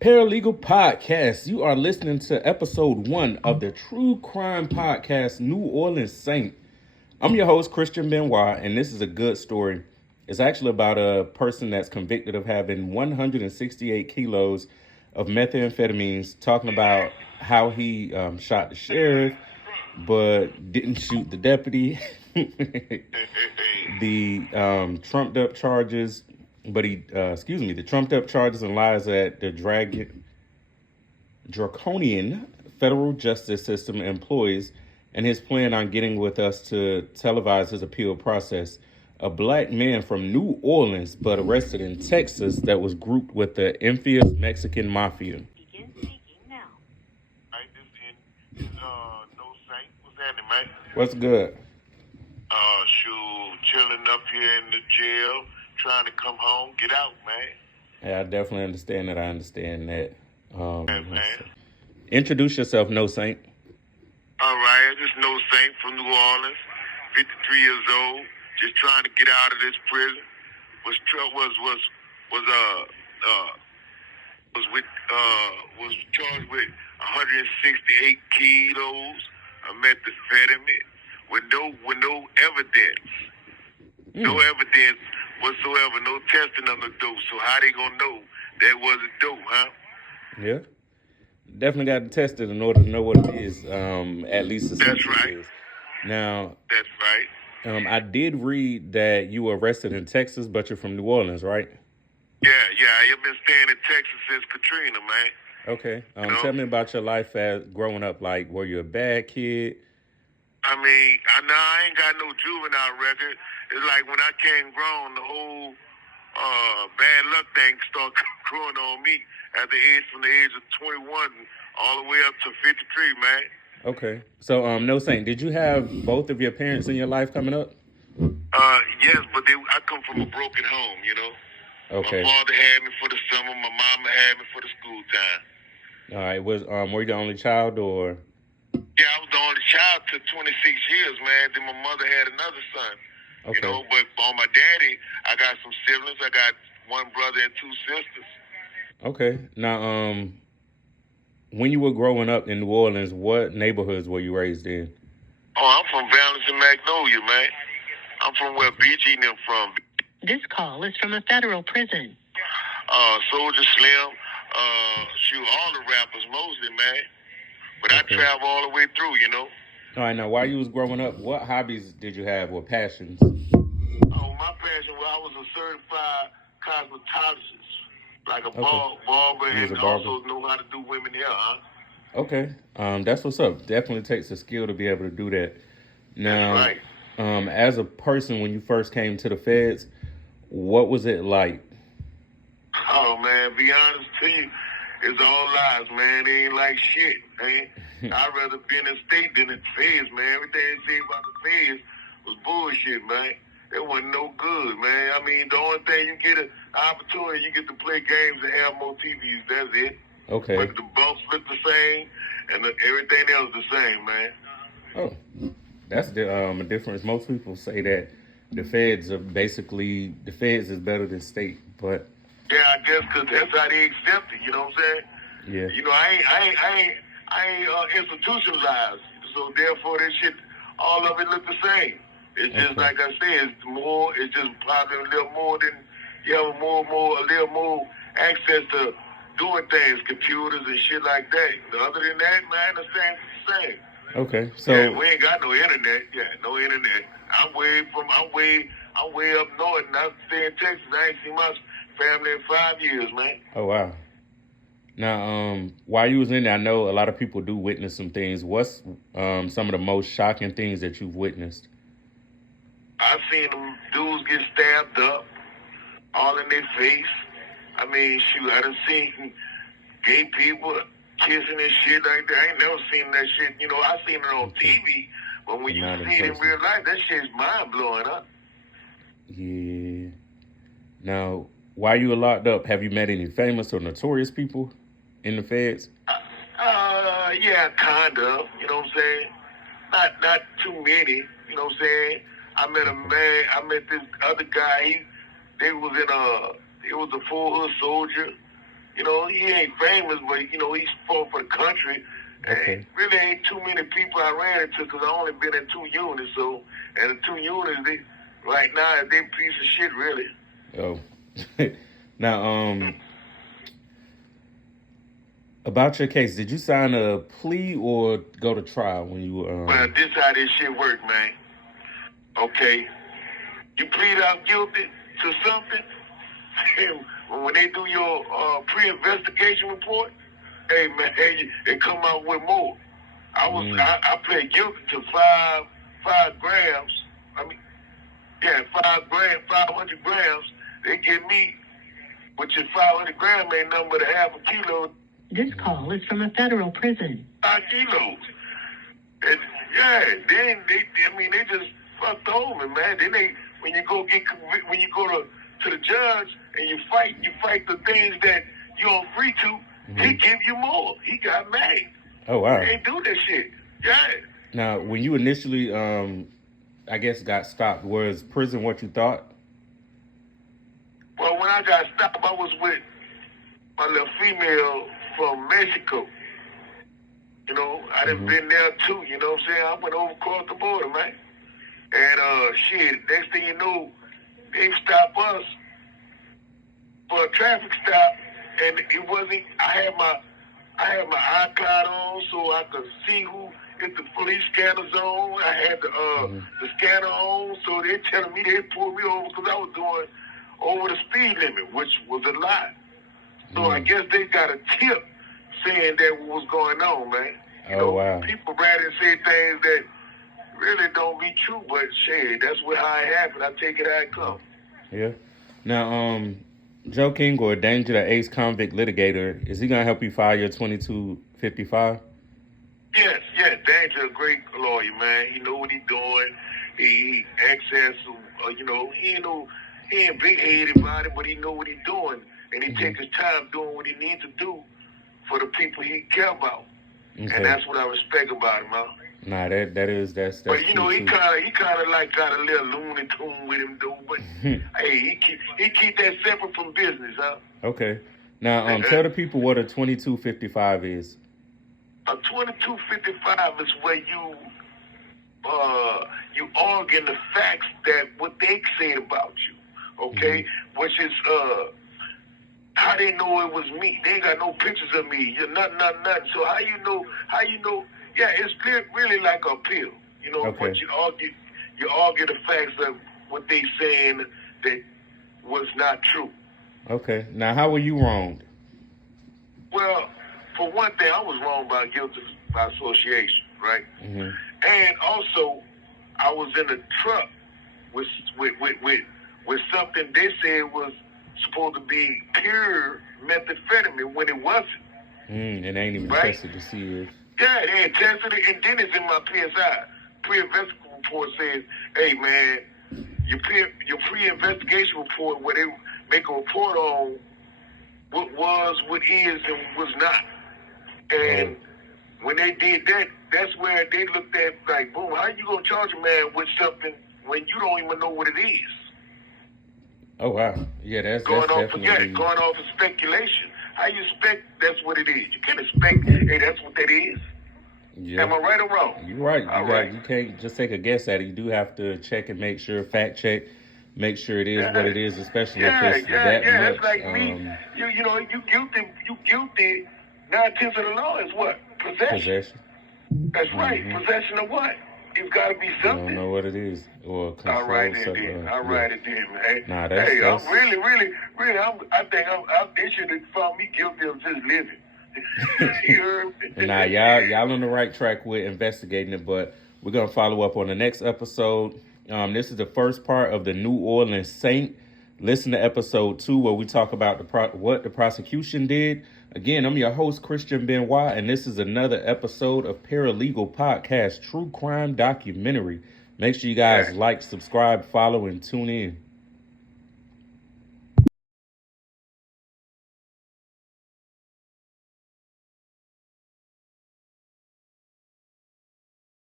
ParaLeagle Podcast. You are listening to episode 1 of the True Crime Podcast, New Orleans Saint. I'm your host, Christian Benoit, and this is a good story. It's actually about a person that's convicted of having 168 kilos of methamphetamines, talking about how he shot the sheriff, but didn't shoot the deputy. The trumped up charges, the trumped up charges and lies that the draconian federal justice system employs, and his plan on getting with us to televise his appeal process. A black man from New Orleans, but arrested in Texas, that was grouped with the infamous Mexican mafia. Begin speaking now. This is No Saint. What's happening, man? What's good? Chilling up here in the jail, trying to come home, get out, man. Yeah, I definitely understand that. I understand that. Man. Introduce yourself, No Saint. All right, this is No Saint from New Orleans, 53 years old, just trying to get out of this prison. Was charged with 168 kilos of methamphetamine with no evidence. No evidence whatsoever, no testing on the dope. So how they gonna know that wasn't dope, huh? Yeah. Definitely got to test it in order to know what it is, at least the That's substance right. is. Now, That's right. I did read that you were arrested in Texas, but you're from New Orleans, right? Yeah, I've been staying in Texas since Katrina, man. Okay. Tell me about your life as growing up. Like, were you a bad kid? I mean, I ain't got no juvenile record. It's like when I came grown, the whole bad luck thing started growing on me from the age of 21 all the way up to 53, man. Okay. So, No Saint, did you have both of your parents in your life coming up? Yes, but I come from a broken home, you know. Okay. My father had me for the summer. My mama had me for the school time. All right. Were you the only child, or? Yeah, I was the only child to 26 years, man. Then my mother had another son. Okay. You know, but on my daddy, I got some siblings. I got one brother and two sisters. Okay. Now, when you were growing up in New Orleans, what neighborhoods were you raised in? Oh, I'm from Valence and Magnolia, man. I'm from where BG and them from. This call is from a federal prison. Soldier Slim, all the rappers mostly, man. But Okay. I travel all the way through, you know. All right. Now, while you was growing up, what hobbies did you have or passions? Oh, my passion, I was a certified cosmetologist, like a barber, You was and a barber? also know how to do women hair, huh? Okay. That's what's up. Definitely takes a skill to be able to do that. Now, That's right. As a person, when you first came to the feds, what was it like? Oh, man, be honest to you, it's all lies, man. It ain't like shit, man. I'd rather be in the state than in the feds, man. Everything they say about the feds was bullshit, man. It wasn't no good, man. I mean, the only thing you get an opportunity, you get to play games and have more TVs. That's it. Okay. But the bumps look the same, and everything else the same, man. Oh, that's the difference. Most people say that the feds is better than state, but Yeah, I guess because that's how they accept it. You know what I'm saying? yeah. You know, I ain't institutionalized, so therefore this shit, all of it look the same. It's just Okay. like I said, it's just probably a little more than you have a little more access to doing things, computers and shit like that. Other than that, man, the same, it's the same. Okay, so Yeah, we ain't got no internet. Yeah, no internet. I'm way up north, and I stay in Texas. I ain't seen my family in 5 years, man. oh wow. Now, while you was in there, I know a lot of people do witness some things. What's some of the most shocking things that you've witnessed? I seen them dudes get stabbed up, all in their face. I mean, shoot, I done seen gay people kissing and shit like that. I ain't never seen that shit. You know, I seen it on TV, but when you Not in see it in person. real life, that shit's mind-blowing, huh? Yeah. Now, while you were locked up, have you met any famous or notorious people in the feds? Yeah, kind of. You know what I'm saying? Not too many. You know what I'm saying? I met a man. I met this other guy. They was in He was a full hood soldier. You know, he ain't famous, but, you know, he's fought for the country. Okay. And really ain't too many people I ran into because I only been in 2 units. So, and the 2 units, right now, they piece of shit, really. Oh. Now, about your case, did you sign a plea or go to trial when you Well, this how this shit work, man. Okay. You plead out guilty to something, and when they do your pre-investigation report, hey, man, they come out with more. I pled guilty to 5 grams. I mean, yeah, 500 grams. They give me, which is 500 grams ain't nothing but a half a kilo. This call is from a federal prison. 5 kilos. And yeah, then they just fucked over me, man. Then when you go to the judge and you fight the things that you don't free to, he give you more. He got mad. Oh, wow. They ain't do that shit. Yeah. Now, when you initially, I guess, got stopped, was prison what you thought? Well, when I got stopped, I was with my little female from Mexico. You know, I done been there too, you know what I'm saying? I went over across the border, man. And shit, next thing you know, they stopped us for a traffic stop, and it wasn't. I had my iCloud on so I could see who if the police scanners on. I had the scanner on, so they telling me they pulled me over because I was doing over the speed limit, which was a lie. So I guess they got a tip saying that what was going on, man. You know, wow. People rather say things that really don't be true, but shit, that's how it happened. I take it how it comes. Yeah. Now, Joe King, or Danger, the ex-convict litigator, is he going to help you file your 2255? Yes, Danger, a great lawyer, man. He know what he doing. He access, you know, he ain't big-headed about it, but he know what he doing. And he take his time doing what he needs to do for the people he care about. Okay. And that's what I respect about him, man. Nah, that's but you know, he too. kind of like got a little looney tune with him, though. But hey, he keep that separate from business, huh? Okay. Now, tell the people what a 2255 is. A 2255 is where you argue the facts that what they said about you, okay? Which is how they know it was me. They ain't got no pictures of me. You're nothing. So how you know? Yeah, it's really like a appeal, you know. Okay. But you argue the facts of what they saying that was not true. Okay. Now, how were you wronged? Well, for one thing, I was wrong by guilty by association, right? And also, I was in a truck with something they said was supposed to be pure methamphetamine when it wasn't. And they ain't even tested to see if. Yeah, they ain't tested it, and then it's in my PSI. Pre-investigation report says, hey, man, your pre-investigation report where they make a report on what was, what is, and was not. And when they did that, that's where they looked at, like, boom, how you going to charge a man with something when you don't even know what it is? Oh, wow. Yeah, that's definitely... Going off of speculation. How you expect that's what it is? You can't expect, hey, that's what that is. Yeah. Am I right or wrong? You're right. You can't just take a guess at it. You do have to check and make sure, fact check, make sure it is what it is, especially if it's that much. That's like me. You know, you guilty. 9/10 of the law is what? Possession. That's right. Possession of what? It's got to be something. I don't know what it is. Or control. All right, it did. All right, it did, man. Nah, I'm really. I think they should have found me guilty of just living. You heard me? Nah, y'all on the right track with investigating it, but we're gonna follow up on the next episode. This is the first part of the New Orleans Saint. Listen to episode 2 where we talk about what the prosecution did. Again, I'm your host, Christian Benoit, and this is another episode of ParaLeagle Podcast, True Crime Documentary. Make sure you guys like, subscribe, follow, and tune in.